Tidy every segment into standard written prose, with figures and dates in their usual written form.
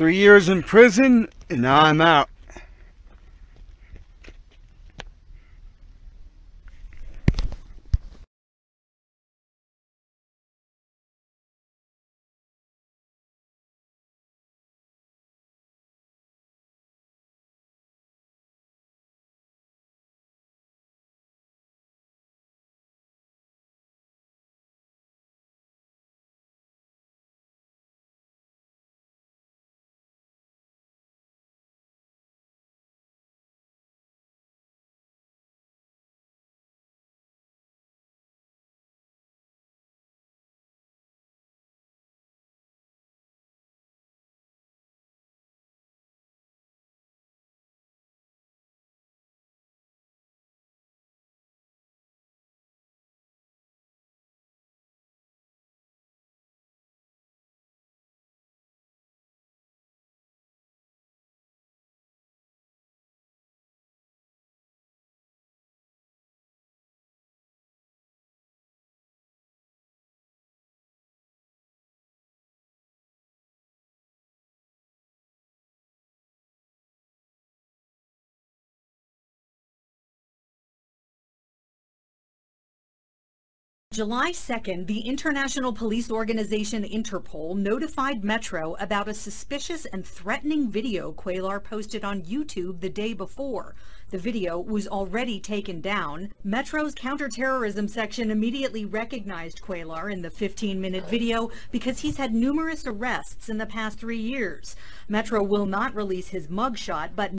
3 years in prison, and now I'm out. July 2nd, the international police organization Interpol notified Metro about a suspicious and threatening video Cuellar posted on YouTube the day before. The video was already taken down. Metro's counterterrorism section immediately recognized Cuellar in the 15-minute video because he's had numerous arrests in the past 3 years. Metro will not release his mugshot, but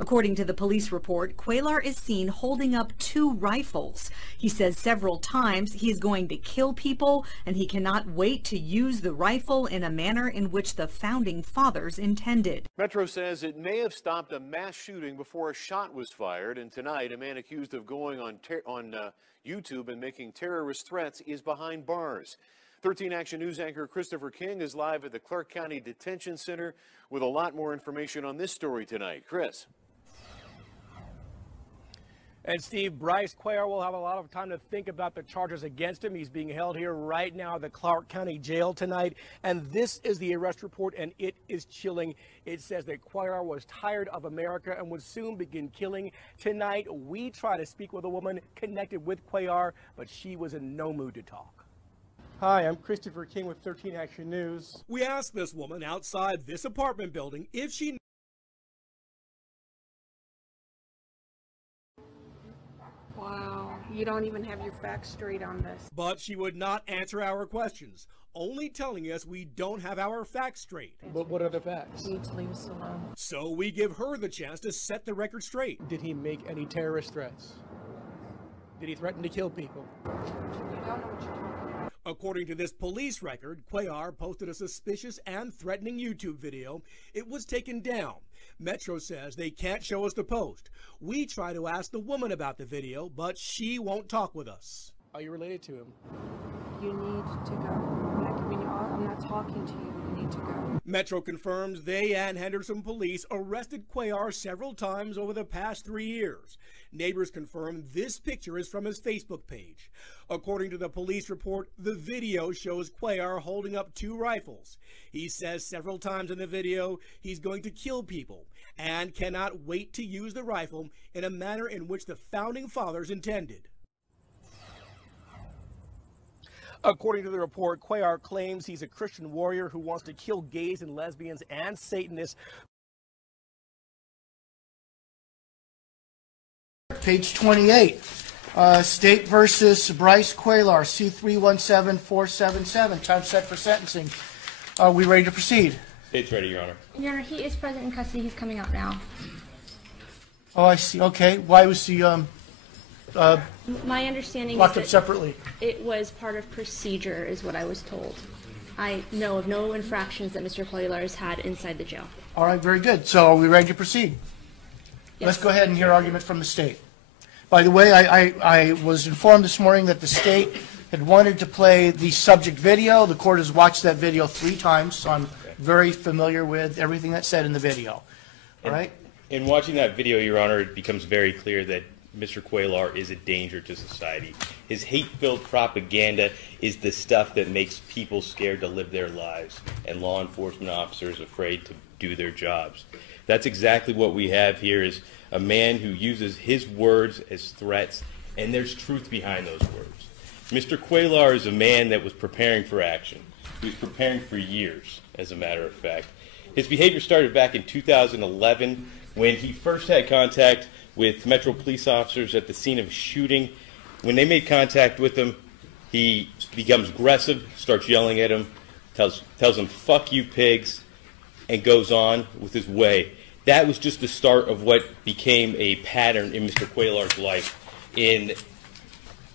according to the police report, Cuellar is seen holding up 2 rifles. He says several times he is going to kill people, and he cannot wait to use the rifle in a manner in which the founding fathers intended. Metro says it may have stopped a mass shooting before a shot was fired, and tonight a man accused of going on YouTube and making terrorist threats is behind bars. 13 Action News anchor Christopher King is live at the Clark County Detention Center with a lot more information on this story tonight. Chris. And Steve, Bryce Cuellar will have a lot of time to think about the charges against him. He's being held here right now at the Clark County Jail tonight. And this is the arrest report, and it is chilling. It says that Cuellar was tired of America and would soon begin killing. Tonight, we try to speak with a woman connected with Cuellar, but she was in no mood to talk. Hi, I'm Christopher King with 13 Action News. We asked this woman outside this apartment building if she Wow, you don't even have your facts straight on this. But she would not answer our questions, only telling us we don't have our facts straight. But what are the facts? You need to leave us alone. So we give her the chance to set the record straight. Did he make any terrorist threats? Did he threaten to kill people? You don't know what you're talking about. According to this police record, Cuellar posted a suspicious and threatening YouTube video. It was taken down. Metro says they can't show us the post. We try to ask the woman about the video, but she won't talk with us. Are you related to him? You need to go. I'm not talking to you. You need to go. Metro confirms they and Henderson police arrested Cuellar several times over the past 3 years. Neighbors confirm this picture is from his Facebook page. According to the police report, the video shows Cuellar holding up 2 rifles. He says several times in the video he's going to kill people and cannot wait to use the rifle in a manner in which the founding fathers intended. According to the report, Cuellar claims he's a Christian warrior who wants to kill gays and lesbians and Satanists. Page 28, State versus Bryce Cuellar, C317477, time set for sentencing. Are we ready to proceed? State's ready, Your Honor. Your Honor, he is present in custody. He's coming out now. Oh, I see. Okay. Why was he my understanding locked is up separately? It was part of procedure, is what I was told. I know of no infractions that Mr. Cuellar has had inside the jail. All right, very good. So are we ready to proceed? Yes. Let's go ahead and hear argument from the state. By the way, I was informed this morning that the state had wanted to play the subject video. The court has watched that video 3 times, so I'm very familiar with everything that's said in the video. All right? In watching that video, Your Honor, it becomes very clear that Mr. Cuellar is a danger to society. His hate-filled propaganda is the stuff that makes people scared to live their lives and law enforcement officers afraid to do their jobs. That's exactly what we have here, is a man who uses his words as threats, and there's truth behind those words. Mr. Cuellar is a man that was preparing for action. He was preparing for years, as a matter of fact. His behavior started back in 2011 when he first had contact with Metro police officers at the scene of a shooting. When they made contact with him, he becomes aggressive, starts yelling at him, tells them, "Fuck you, pigs," and goes on with his way. That was just the start of what became a pattern in Mr. Cuellar's life. In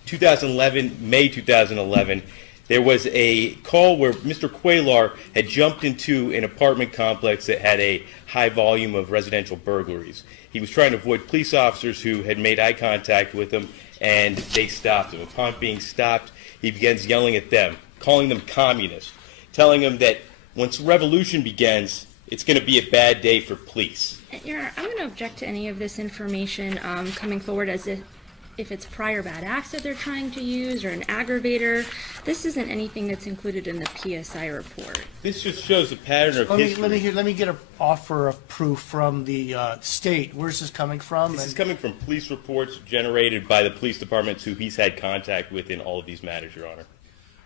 2011, May 2011, there was a call where Mr. Cuellar had jumped into an apartment complex that had a high volume of residential burglaries. He was trying to avoid police officers who had made eye contact with him, and they stopped him. Upon being stopped, he begins yelling at them, calling them communists, telling them that once revolution begins, it's going to be a bad day for police. Your Honor, I'm going to object to any of this information coming forward as if it's prior bad acts that they're trying to use or an aggravator. This isn't anything that's included in the PSI report. This just shows a pattern of history. Let me get an offer of proof from the state. Where's this coming from? This is coming from police reports generated by the police departments who he's had contact with in all of these matters, Your Honor.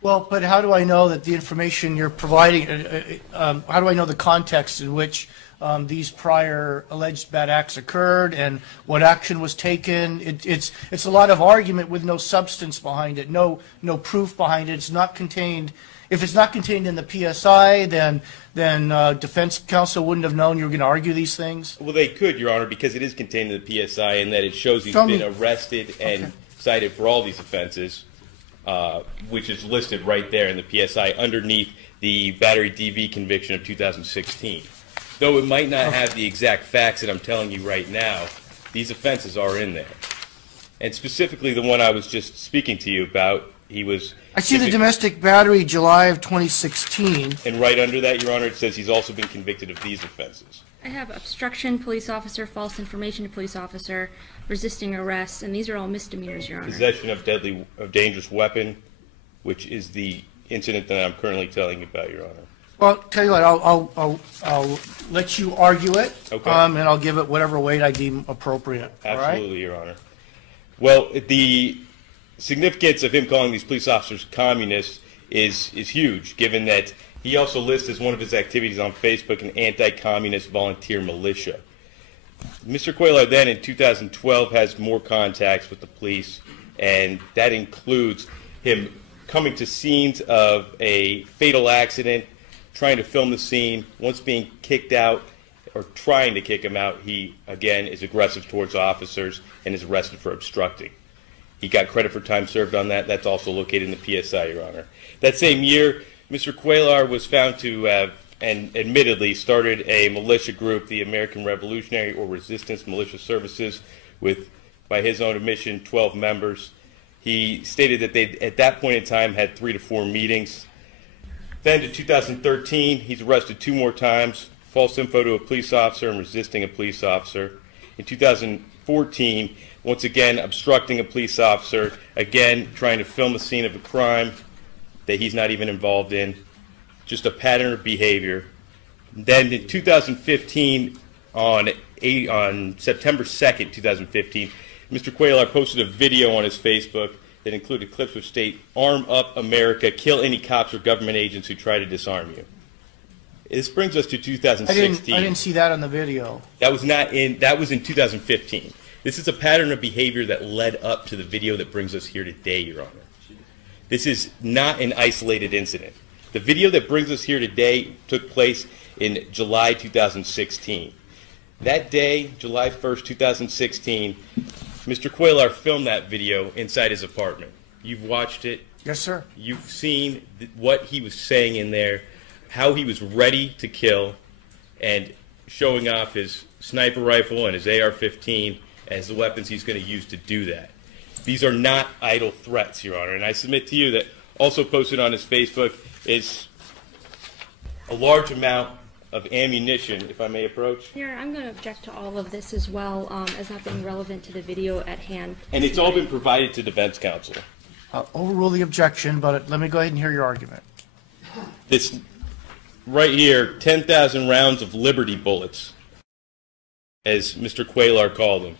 Well, but how do I know that the information you're providing, how do I know the context in which these prior alleged bad acts occurred and what action was taken? It's a lot of argument with no substance behind it, no proof behind it. It's not contained. If it's not contained in the PSI, then defense counsel wouldn't have known you were going to argue these things? Well, they could, Your Honor, because it is contained in the PSI in that it shows he's been arrested and cited for all these offenses, which is listed right there in the PSI underneath the battery DV conviction of 2016. Though it might not have the exact facts that I'm telling you right now, these offenses are in there. And specifically the one I was just speaking to you about, he was... I see the domestic battery July of 2016. And right under that, Your Honor, it says he's also been convicted of these offenses. I have obstruction, police officer, false information to police officer, resisting arrest, and these are all misdemeanors, Your Honor. Possession of dangerous weapon, which is the incident that I'm currently telling you about, Your Honor. Well, tell you what, I'll let you argue it, okay. And I'll give it whatever weight I deem appropriate. Absolutely, all right? Your Honor. Well, the significance of him calling these police officers communists is huge, given that he also lists as one of his activities on Facebook an anti-communist volunteer militia. Mr. Cuellar then in 2012 has more contacts with the police, and that includes him coming to scenes of a fatal accident, trying to film the scene. Once being kicked out, or trying to kick him out, he again is aggressive towards officers and is arrested for obstructing. He got credit for time served on that. That's also located in the PSI, Your Honor. That same year, Mr. Cuellar was found to have, and admittedly, started a militia group, the American Revolutionary or Resistance Militia Services, with, by his own admission, 12 members. He stated that they, at that point in time, had 3 to 4 meetings. Then to 2013, he's arrested 2 more times, false info to a police officer and resisting a police officer. In 2014, once again obstructing a police officer, again trying to film the scene of a crime that he's not even involved in, just a pattern of behavior. Then in 2015, on September 2nd, 2015, Mr. Cuellar posted a video on his Facebook that included clips which state, "Arm up America, kill any cops or government agents who try to disarm you." This brings us to 2016. I didn't see that on the video. That was in 2015. This is a pattern of behavior that led up to the video that brings us here today, Your Honor. This is not an isolated incident. The video that brings us here today took place in July 2016. That day, July 1st, 2016, Mr. Cuellar filmed that video inside his apartment. You've watched it. Yes, sir. You've seen what he was saying in there, how he was ready to kill, and showing off his sniper rifle and his AR-15 as the weapons he's going to use to do that. These are not idle threats, Your Honor. And I submit to you that also posted on his Facebook is a large amount of ammunition, if I may approach. Here, I'm going to object to all of this as well as not being relevant to the video at hand. And it's all been provided to defense counsel. Overrule the objection, but let me go ahead and hear your argument. This right here, 10,000 rounds of Liberty bullets, as Mr. Cuellar called them.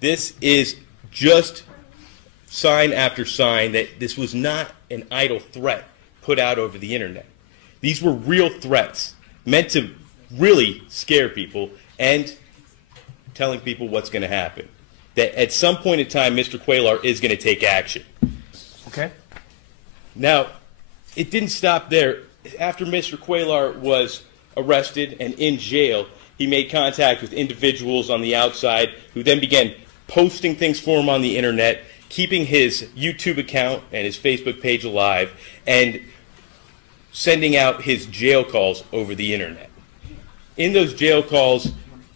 This is just sign after sign that this was not an idle threat put out over the internet. These were real threats meant to really scare people and telling people what's going to happen. That at some point in time, Mr. Cuellar is going to take action. Okay. Now, it didn't stop there. After Mr. Cuellar was arrested and in jail, he made contact with individuals on the outside who then began posting things for him on the internet, keeping his YouTube account and his Facebook page alive, and sending out his jail calls over the internet. In those jail calls,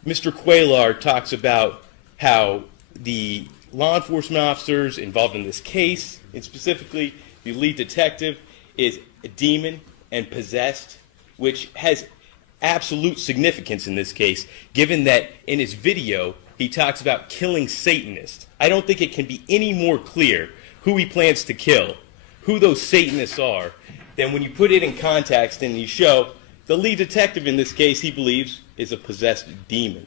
Mr. Cuellar talks about how the law enforcement officers involved in this case, and specifically the lead detective, is a demon and possessed, which has absolute significance in this case, given that in his video he talks about killing Satanists. I don't think it can be any more clear who he plans to kill, who those Satanists are, than when you put it in context and you show the lead detective in this case, he believes, is a possessed demon.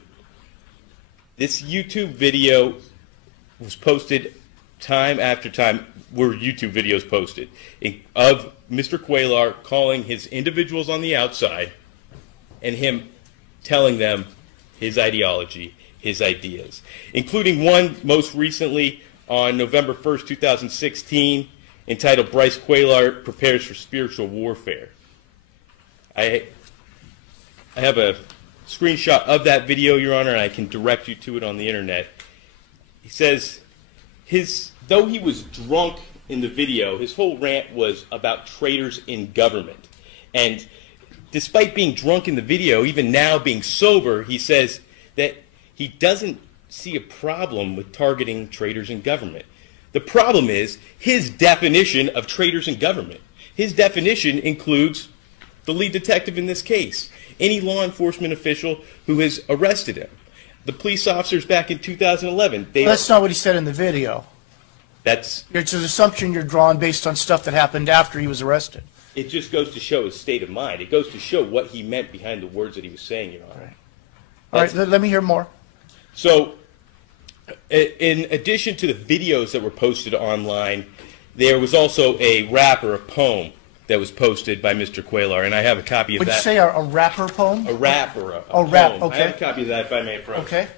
This YouTube video was posted time after time, were YouTube videos posted, of Mr. Cuellar calling his individuals on the outside and him telling them his ideology, his ideas, including one most recently on November 1st, 2016, entitled Bryce Cuellar Prepares for Spiritual Warfare. I have a screenshot of that video, Your Honor, and I can direct you to it on the internet. He says, though he was drunk in the video, his whole rant was about traitors in government. And despite being drunk in the video, even now being sober, he says that he doesn't see a problem with targeting traitors in government. The problem is his definition of traitors in government. His definition includes the lead detective in this case, any law enforcement official who has arrested him. The police officers back in 2011. That's not what he said in the video. It's an assumption you're drawing based on stuff that happened after he was arrested. It just goes to show his state of mind. It goes to show what he meant behind the words that he was saying, Your Honor. All right, let me hear more. So, in addition to the videos that were posted online, there was also a rap or a poem that was posted by Mr. Cuellar, and I have a copy of that. Would you say a rapper poem? A rap or a poem. Rap, okay. I have a copy of that if I may approach. Okay.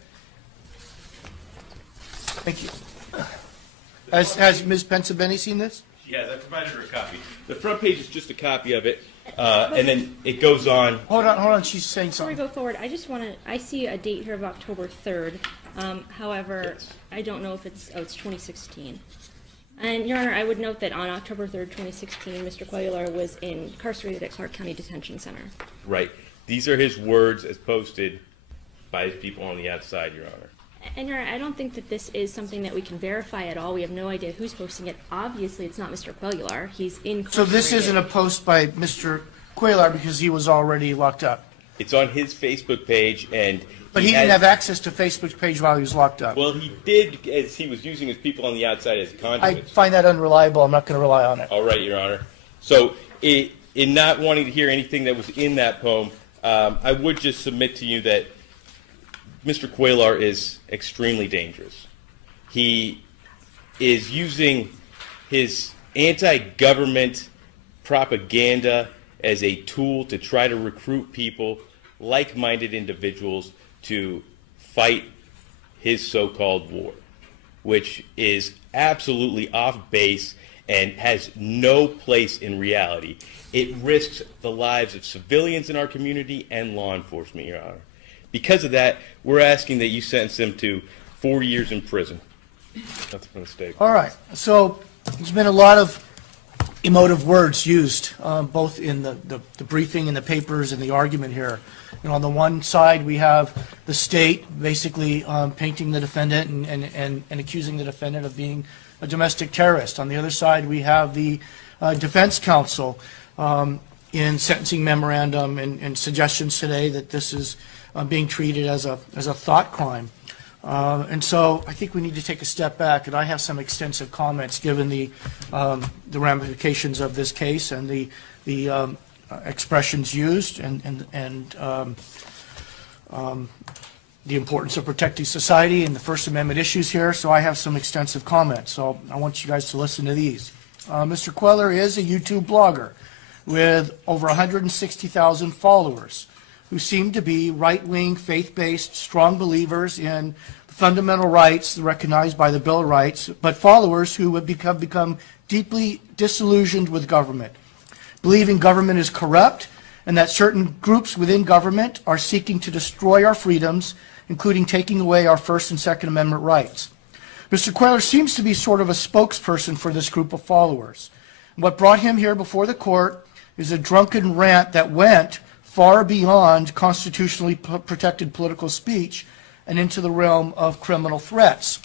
Thank you. Has Ms. Pensabeni seen this? Yes, I provided her a copy. The front page is just a copy of it, and then it goes on. Hold on. She's saying Before we something. go forward, I see a date here of October 3rd. However, yes. I don't know if it's 2016. And, Your Honor, I would note that on October 3rd, 2016, Mr. Cuellar was incarcerated at Clark County Detention Center. Right. These are his words as posted by his people on the outside, Your Honor. And, Your Honor, I don't think that this is something that we can verify at all. We have no idea who's posting it. Obviously, it's not Mr. Cuellar. He's incarcerated. So this isn't a post by Mr. Cuellar because he was already locked up? It's on his Facebook page, and But he didn't have access to Facebook's page while he was locked up. Well, he did, as he was using his people on the outside as conduits. I find that unreliable. I'm not going to rely on it. All right, Your Honor. So, in not wanting to hear anything that was in that poem, I would just submit to you that Mr. Cuellar is extremely dangerous. He is using his anti-government propaganda as a tool to try to recruit people, like-minded individuals, to fight his so-called war, which is absolutely off base and has no place in reality. It risks the lives of civilians in our community and law enforcement, Your Honor. Because of that, we're asking that you sentence him to 4 years in prison. That's a mistake. All right. So there's been a lot of emotive words used, both in the briefing and the papers and the argument here. You know, on the one side, we have the state basically painting the defendant and accusing the defendant of being a domestic terrorist. On the other side, we have the defense counsel in sentencing memorandum and suggestions today that this is being treated as a thought crime. And so I think we need to take a step back, and I have some extensive comments given the ramifications of this case and the expressions used and the importance of protecting society and the First Amendment issues here. So I have some extensive comments. So I want you guys to listen to these. Mr. Cuellar is a YouTube blogger with over 160,000 followers who seem to be right-wing, faith-based, strong believers in fundamental rights recognized by the Bill of Rights, but followers who have become deeply disillusioned with government, believing government is corrupt and that certain groups within government are seeking to destroy our freedoms, including taking away our First and Second Amendment rights. Mr. Cuellar seems to be sort of a spokesperson for this group of followers. What brought him here before the court is a drunken rant that went far beyond constitutionally protected political speech and into the realm of criminal threats.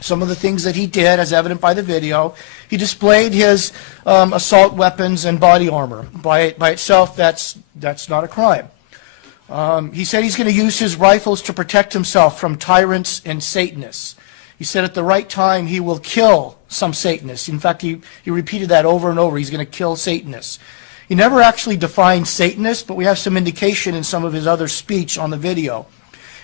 Some of the things that he did, as evident by the video, he displayed his assault weapons and body armor. By itself, that's not a crime. He said he's going to use his rifles to protect himself from tyrants and Satanists. He said at the right time he will kill some Satanists. In fact, he repeated that over and over. He's going to kill Satanists. He never actually defined Satanists, but we have some indication in some of his other speech on the video.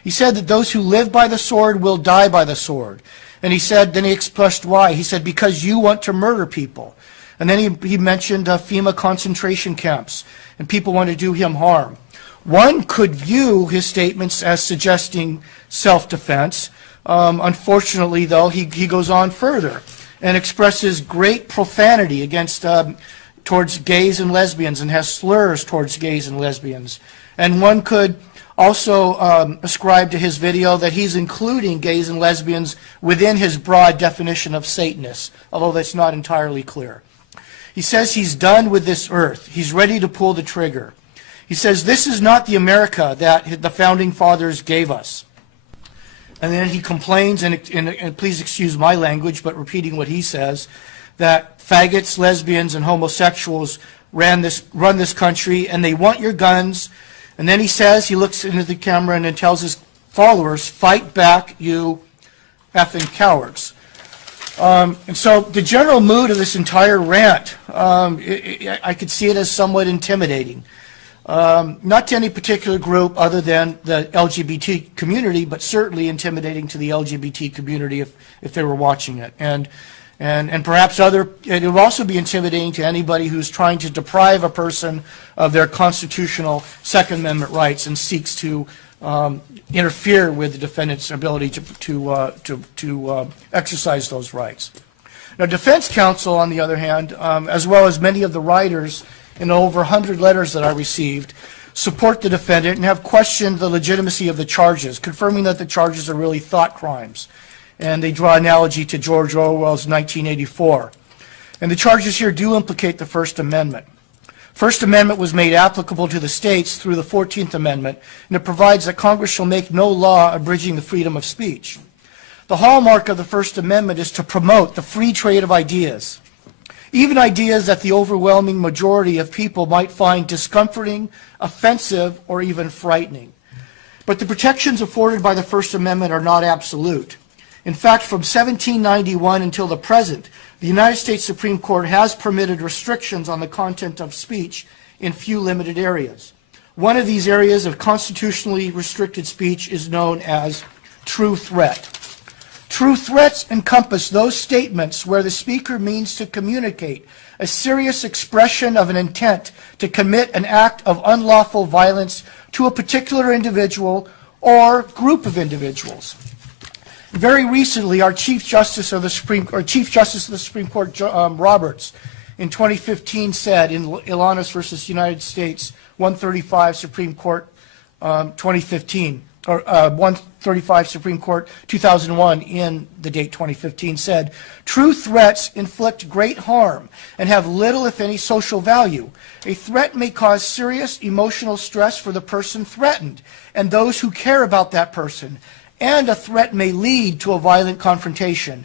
He said that those who live by the sword will die by the sword. And he said, then he expressed why. He said, because you want to murder people. And then he mentioned FEMA concentration camps, and people want to do him harm. One could view his statements as suggesting self-defense. Unfortunately, though, he goes on further and expresses great profanity against towards gays and lesbians and has slurs towards gays and lesbians. And one could also ascribe to his video that he's including gays and lesbians within his broad definition of Satanists, although that's not entirely clear. He says he's done with this earth. He's ready to pull the trigger. He says this is not the America that the Founding Fathers gave us. And then he complains, and please excuse my language, but repeating what he says, that faggots, lesbians, and homosexuals run this country, and they want your guns. And then he says, he looks into the camera and then tells his followers, fight back, you effing cowards. And so the general mood of this entire rant, I could see it as somewhat intimidating. Not to any particular group other than the LGBT community, but certainly intimidating to the LGBT community if they were watching it. And perhaps it would also be intimidating to anybody who's trying to deprive a person of their constitutional Second Amendment rights and seeks to interfere with the defendant's ability to exercise those rights. Now, defense counsel, on the other hand, as well as many of the writers in over 100 letters that I received, support the defendant and have questioned the legitimacy of the charges, confirming that the charges are really thought crimes. And they draw analogy to George Orwell's 1984. And the charges here do implicate the First Amendment. First Amendment was made applicable to the states through the 14th Amendment, and it provides that Congress shall make no law abridging the freedom of speech. The hallmark of the First Amendment is to promote the free trade of ideas, even ideas that the overwhelming majority of people might find discomforting, offensive, or even frightening. But the protections afforded by the First Amendment are not absolute. In fact, from 1791 until the present, the United States Supreme Court has permitted restrictions on the content of speech in few limited areas. One of these areas of constitutionally restricted speech is known as true threat. True threats encompass those statements where the speaker means to communicate a serious expression of an intent to commit an act of unlawful violence to a particular individual or group of individuals. Very recently, our Chief Justice of the Supreme Court, Roberts, in 2015 said in Ilanis versus United States, 135 Supreme Court 2015, or 135 Supreme Court 2001 in the date 2015 said, true threats inflict great harm and have little, if any, social value. A threat may cause serious emotional stress for the person threatened and those who care about that person, and a threat may lead to a violent confrontation.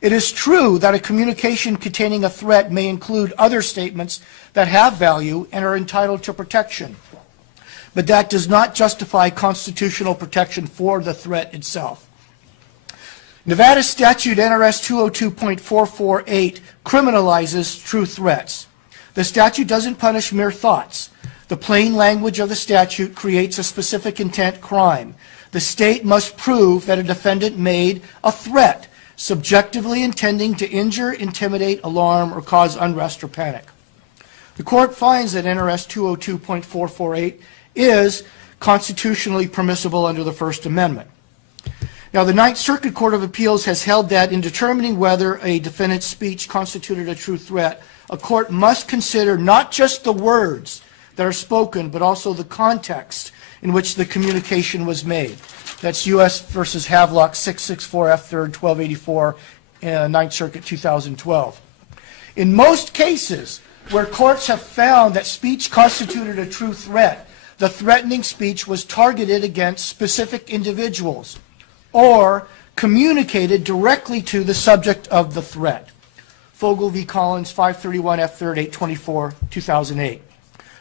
It is true that a communication containing a threat may include other statements that have value and are entitled to protection, but that does not justify constitutional protection for the threat itself. Nevada statute NRS 202.448 criminalizes true threats. The statute doesn't punish mere thoughts. The plain language of the statute creates a specific intent crime. The state must prove that a defendant made a threat, subjectively intending to injure, intimidate, alarm, or cause unrest or panic. The court finds that NRS 202.448 is constitutionally permissible under the First Amendment. Now, the Ninth Circuit Court of Appeals has held that in determining whether a defendant's speech constituted a true threat, a court must consider not just the words that are spoken, but also the context in which the communication was made. That's U.S. versus Havelock 664 F. 3rd 1284, Ninth Circuit 2012. In most cases where courts have found that speech constituted a true threat, the threatening speech was targeted against specific individuals or communicated directly to the subject of the threat. Fogel v. Collins, 531 F. 3rd 824, 2008.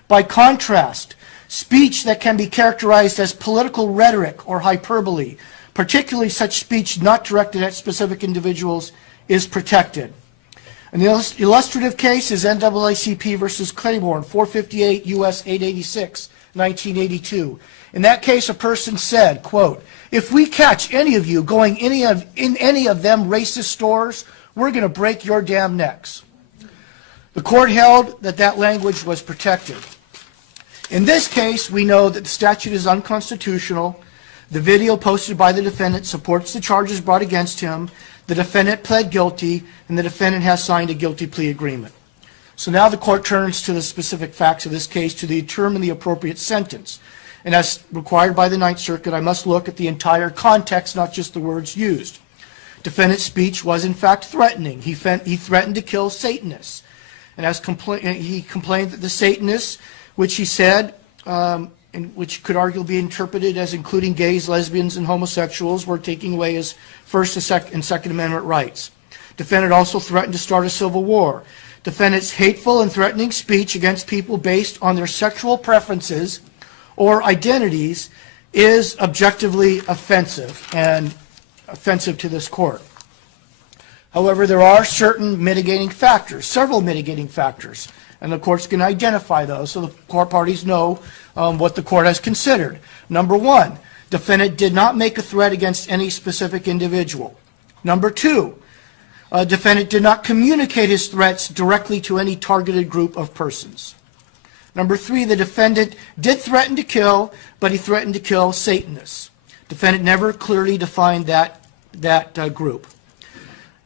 By contrast, speech that can be characterized as political rhetoric or hyperbole, particularly such speech not directed at specific individuals, is protected. An illustrative case is NAACP versus Claiborne, 458 U.S. 886, 1982. In that case, a person said, quote, "If we catch any of you going in any of them racist stores, we're going to break your damn necks." The court held that that language was protected. In this case, we know that the statute is unconstitutional. The video posted by the defendant supports the charges brought against him. The defendant pled guilty, and the defendant has signed a guilty plea agreement. So now the court turns to the specific facts of this case to determine the appropriate sentence. And as required by the Ninth Circuit, I must look at the entire context, not just the words used. Defendant's speech was in fact threatening. He threatened to kill Satanists. And as he complained that the Satanists, which he said, which could arguably be interpreted as including gays, lesbians, and homosexuals, were taking away his First and Second Amendment rights. Defendant also threatened to start a civil war. Defendant's hateful and threatening speech against people based on their sexual preferences or identities is objectively offensive and offensive to this court. However, there are certain mitigating factors, several mitigating factors, and the court's going to identify those so the court parties know what the court has considered. Number one, defendant did not make a threat against any specific individual. Number two, defendant did not communicate his threats directly to any targeted group of persons. Number three, the defendant did threaten to kill, but he threatened to kill Satanists. Defendant never clearly defined that group.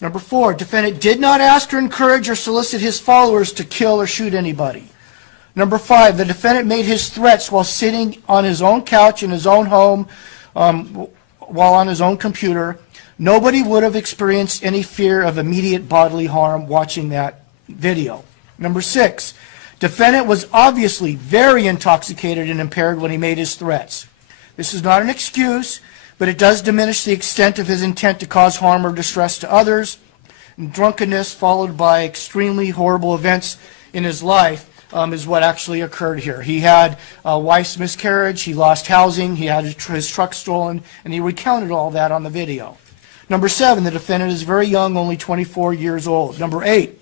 Number four, defendant did not ask or encourage or solicit his followers to kill or shoot anybody. Number five, the defendant made his threats while sitting on his own couch in his own home, while on his own computer. Nobody would have experienced any fear of immediate bodily harm watching that video. Number six, defendant was obviously very intoxicated and impaired when he made his threats. This is not an excuse, but it does diminish the extent of his intent to cause harm or distress to others. And drunkenness followed by extremely horrible events in his life is what actually occurred here. He had a wife's miscarriage, he lost housing, he had his truck stolen, and he recounted all that on the video. Number seven, the defendant is very young, only 24 years old. Number eight,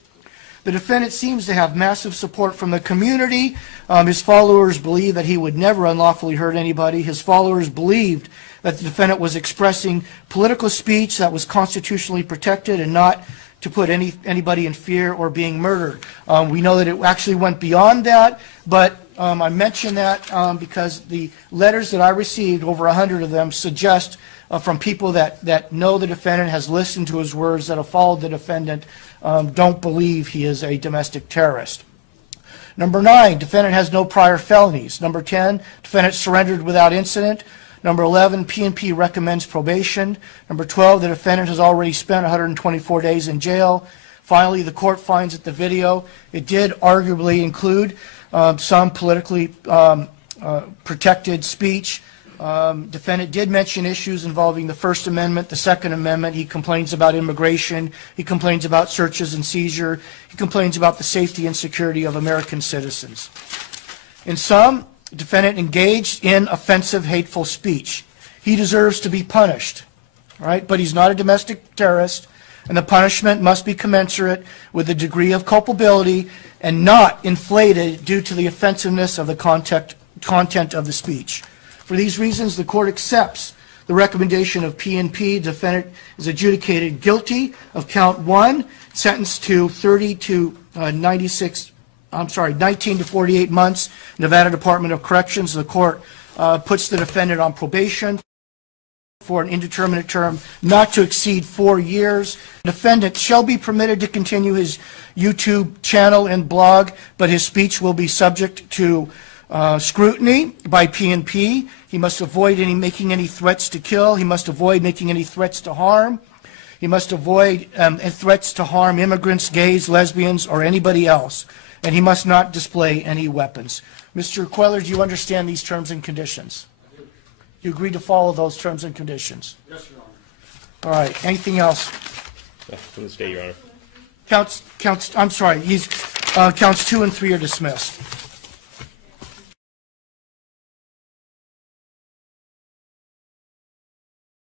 the defendant seems to have massive support from the community. His followers believe that he would never unlawfully hurt anybody. His followers believed that the defendant was expressing political speech that was constitutionally protected and not to put anybody in fear or being murdered. We know that it actually went beyond that, but I mention that because the letters that I received, over 100 of them, suggest from people that know the defendant, has listened to his words, that have followed the defendant, don't believe he is a domestic terrorist. Number nine, defendant has no prior felonies. Number 10, defendant surrendered without incident. Number 11, P&P recommends probation. Number 12, the defendant has already spent 124 days in jail. Finally, the court finds that the video, it did arguably include some politically protected speech. Defendant did mention issues involving the First Amendment, the Second Amendment. He complains about immigration. He complains about searches and seizure. He complains about the safety and security of American citizens. In sum, defendant engaged in offensive, hateful speech. He deserves to be punished. all right? But he's not a domestic terrorist, and the punishment must be commensurate with the degree of culpability and not inflated due to the offensiveness of the content of the speech. For these reasons, the court accepts the recommendation of PNP. Defendant is adjudicated guilty of count 1, sentenced to 19 to 48 months. Nevada Department of Corrections. The court puts the defendant on probation for an indeterminate term not to exceed 4 years. Defendant shall be permitted to continue his YouTube channel and blog, but his speech will be subject to scrutiny by PNP. He must avoid making any threats to kill. He must avoid making any threats to harm. He must avoid threats to harm immigrants, gays, lesbians, or anybody else. And he must not display any weapons. Mr. Cuellar, do you understand these terms and conditions? I do. You agree to follow those terms and conditions? Yes, Your Honor. All right. Anything else? From the state, Your Honor. Counts 2 and 3 are dismissed.